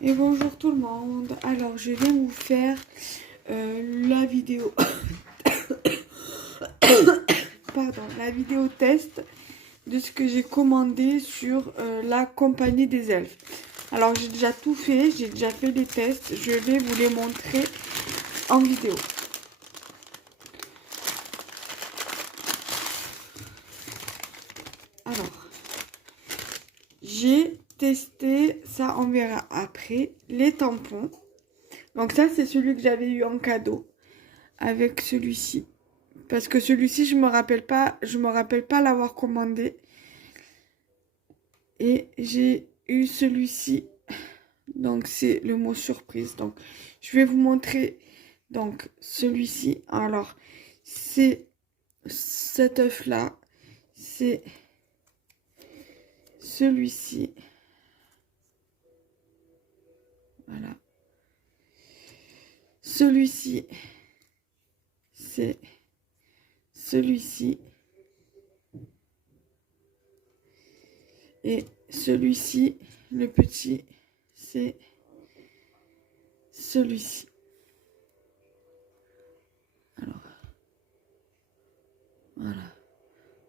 Et bonjour tout le monde. Alors je vais vous faire la vidéo pardon, la vidéo test de ce que j'ai commandé sur la compagnie des elfes. Alors j'ai déjà tout fait, j'ai déjà fait les tests, je vais vous les montrer en vidéo. Alors j'ai testé, ça on verra après, les tampons. Donc ça c'est celui que j'avais eu en cadeau avec celui-ci. Parce que celui-ci, je me rappelle pas l'avoir commandé. Et j'ai eu celui-ci. Donc, c'est le mot surprise. Donc, je vais vous montrer donc celui-ci. Alors, c'est cet œuf-là. C'est celui-ci. Voilà. Celui-ci, c'est celui-ci. Et celui-ci, le petit, c'est celui-ci. Alors, voilà.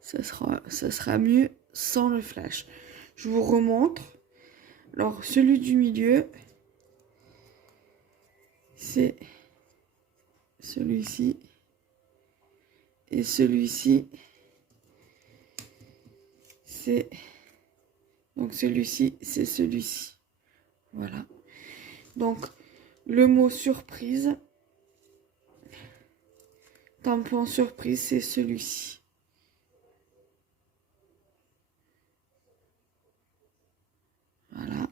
Ça sera mieux sans le flash. Je vous remontre. Alors, celui du milieu, c'est celui-ci. Et celui-ci, c'est... Donc, celui-ci, c'est celui-ci. Voilà. Donc, le mot surprise, tampon surprise, c'est celui-ci. Voilà.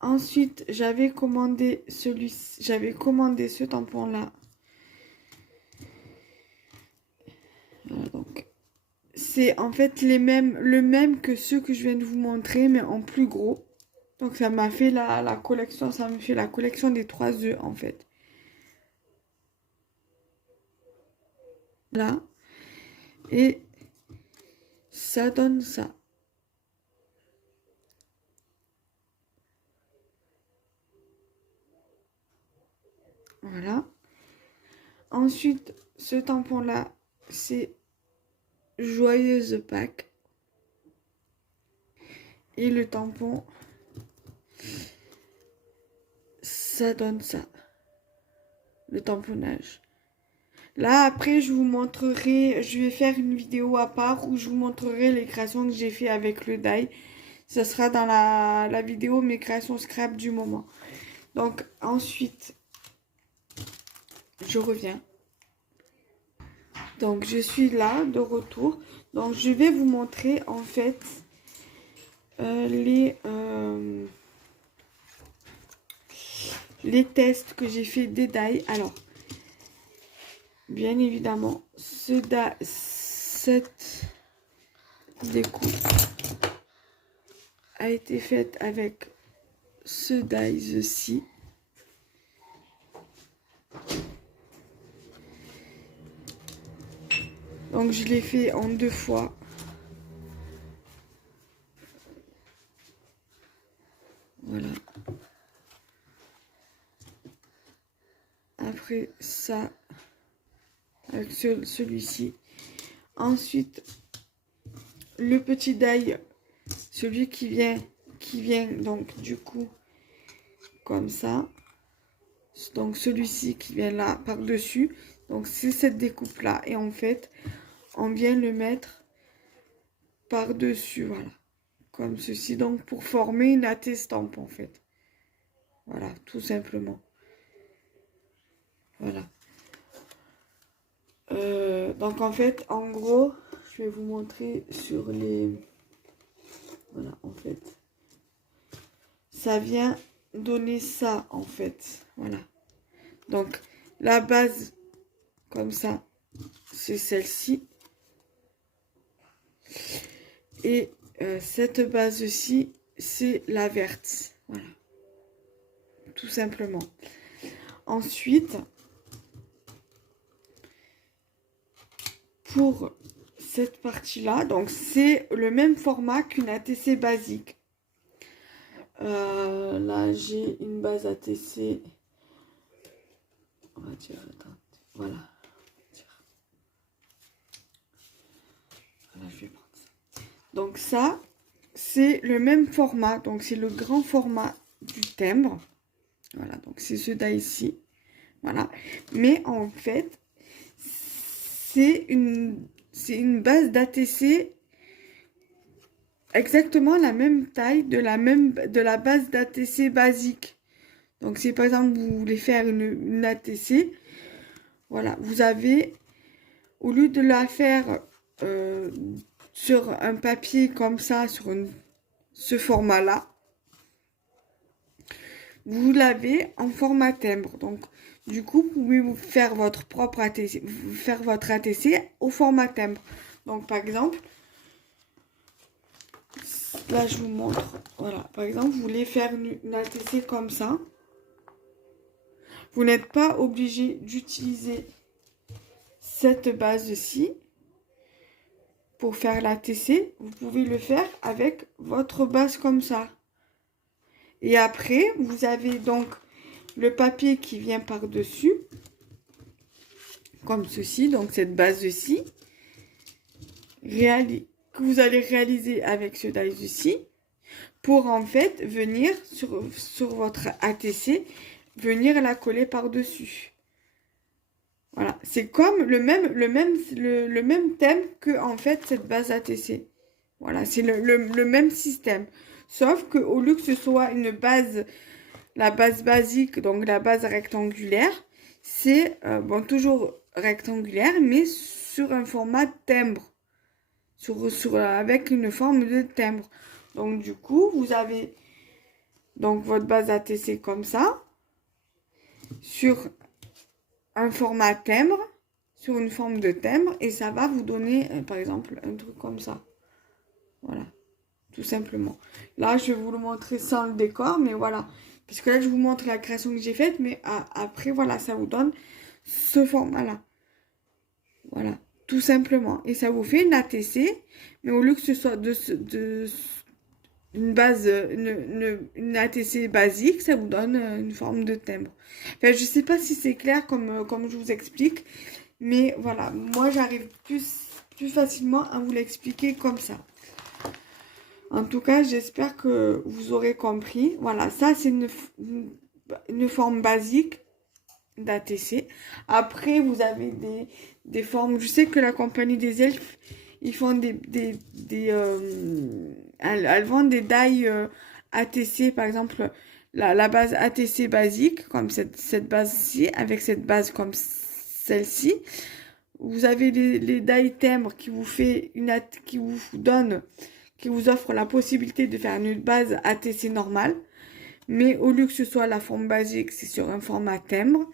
Ensuite, j'avais commandé ce tampon-là. Voilà, donc, c'est en fait le même que ceux que je viens de vous montrer, mais en plus gros. Donc, ça m'a fait la collection, ça me fait la collection des 3 œufs, en fait. Là. Et ça donne ça. Voilà. Ensuite, ce tampon-là, c'est Joyeuse Pâques. Et le tampon, ça donne ça. Le tamponnage. Là, après, je vous montrerai, je vais faire une vidéo à part où je vous montrerai les créations que j'ai fait avec le die. Ça sera dans la vidéo mes créations scrap du moment. Donc, ensuite, je reviens. Donc, je suis là, de retour. Donc, je vais vous montrer, en fait, les tests que j'ai fait des die. Alors, bien évidemment, cette découpe a été faite avec ce die-ci. Donc, je l'ai fait en 2 fois. Voilà. Après ça, avec celui-ci. Ensuite, le petit die, celui qui vient donc du coup comme ça. Donc celui-ci qui vient là par-dessus. Donc c'est cette découpe là. Et en fait, on vient le mettre par-dessus, voilà. Comme ceci. Donc pour former une attestampe en fait. Voilà, tout simplement. Voilà. Donc en fait, en gros, je vais vous montrer sur les... Voilà, en fait. Ça vient donner ça, en fait. Voilà. Donc, la base, comme ça, c'est celle-ci. Et cette base-ci, c'est la verte. Voilà. Tout simplement. Ensuite, pour cette partie-là, donc c'est le même format qu'une ATC basique. Là, j'ai une base ATC. On va dire, attends, voilà. Voilà, je vais prendre ça. Donc ça, c'est le même format. Donc c'est le grand format du timbre. Voilà, donc c'est ceux-là ici. Voilà. Mais en fait, c'est une base d'ATC exactement la même taille de la base d'ATC basique. Donc si par exemple vous voulez faire une ATC, voilà, vous avez, au lieu de la faire sur un papier comme ça, sur ce format-là, vous l'avez en format timbre. Donc du coup, vous pouvez vous faire votre propre ATC, faire votre ATC au format timbre. Donc par exemple, là je vous montre, voilà, par exemple, vous voulez faire une ATC comme ça. Vous n'êtes pas obligé d'utiliser cette base-ci pour faire l'ATC. Vous pouvez le faire avec votre base comme ça. Et après, vous avez donc le papier qui vient par-dessus, comme ceci, donc cette base-ci, que vous allez réaliser avec ce die-ci, pour en fait venir sur votre ATC, venir la coller par-dessus. Voilà, c'est comme le même thème que en fait cette base ATC. Voilà, c'est le même système. Sauf que au lieu que ce soit une base, la base basique, donc la base rectangulaire, c'est bon, toujours rectangulaire, mais sur un format timbre. Avec une forme de timbre. Donc du coup, vous avez donc votre base ATC comme ça, sur un format timbre, sur une forme de timbre, et ça va vous donner, par exemple, un truc comme ça. Voilà, tout simplement. Là, je vais vous le montrer sans le décor, mais voilà. Puisque là, je vous montre la création que j'ai faite, mais après, voilà, ça vous donne ce format-là. Voilà, tout simplement. Et ça vous fait une ATC, mais au lieu que ce soit une base, une ATC basique, ça vous donne une forme de timbre. Enfin, je sais pas si c'est clair comme je vous explique, mais voilà, moi j'arrive plus facilement à vous l'expliquer comme ça. En tout cas, j'espère que vous aurez compris. Voilà, ça c'est une forme basique d'ATC. Après, vous avez des formes. Je sais que la compagnie des elfes, ils font elles vendent des die ATC, par exemple, la base ATC basique, comme cette base-ci, avec cette base comme celle-ci. Vous avez les die timbres qui vous fait qui vous offre la possibilité de faire une base ATC normale. Mais au lieu que ce soit la forme basique, c'est sur un format timbre.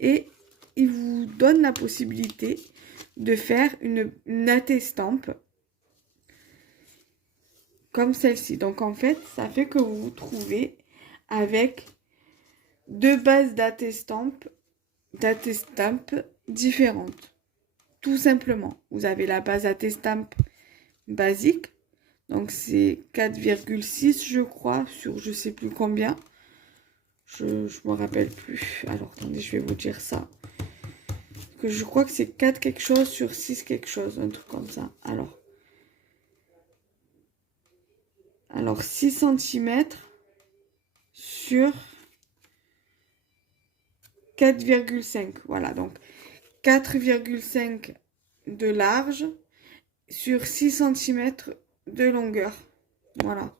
Et il vous donne la possibilité de faire une AT-stamp comme celle-ci. Donc en fait, ça fait que vous vous trouvez avec deux bases d'AT-stamp différentes. Tout simplement. Vous avez la base AT-stamp basique. Donc c'est 4,6 je crois, sur je sais plus combien. Je me rappelle plus. Alors attendez, je vais vous dire ça. Que je crois que c'est 4 quelque chose sur 6 quelque chose, un truc comme ça. Alors 6 cm sur 4,5. Voilà, donc 4,5 de large sur 6 cm de longueur. Voilà.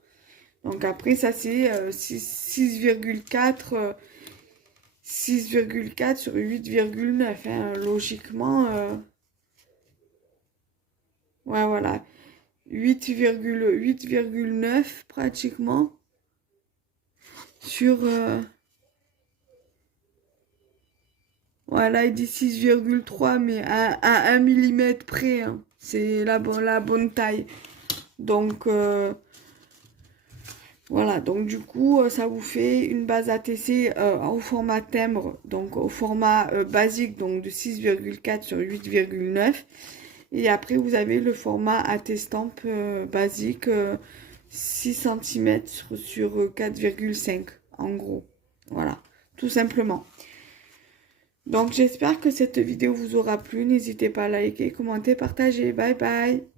Donc après, ça c'est 6,4 sur 8,9. Hein, logiquement, ouais, voilà. 8,9 pratiquement sur... voilà, il dit 6,3, mais à 1 mm près. Hein. C'est la bonne taille. Donc... voilà, donc du coup, ça vous fait une base ATC au format timbre, donc au format basique, donc de 6,4 sur 8,9. Et après, vous avez le format AT-stamp basique 6 cm sur 4,5 en gros. Voilà, tout simplement. Donc j'espère que cette vidéo vous aura plu. N'hésitez pas à liker, commenter, partager. Bye bye.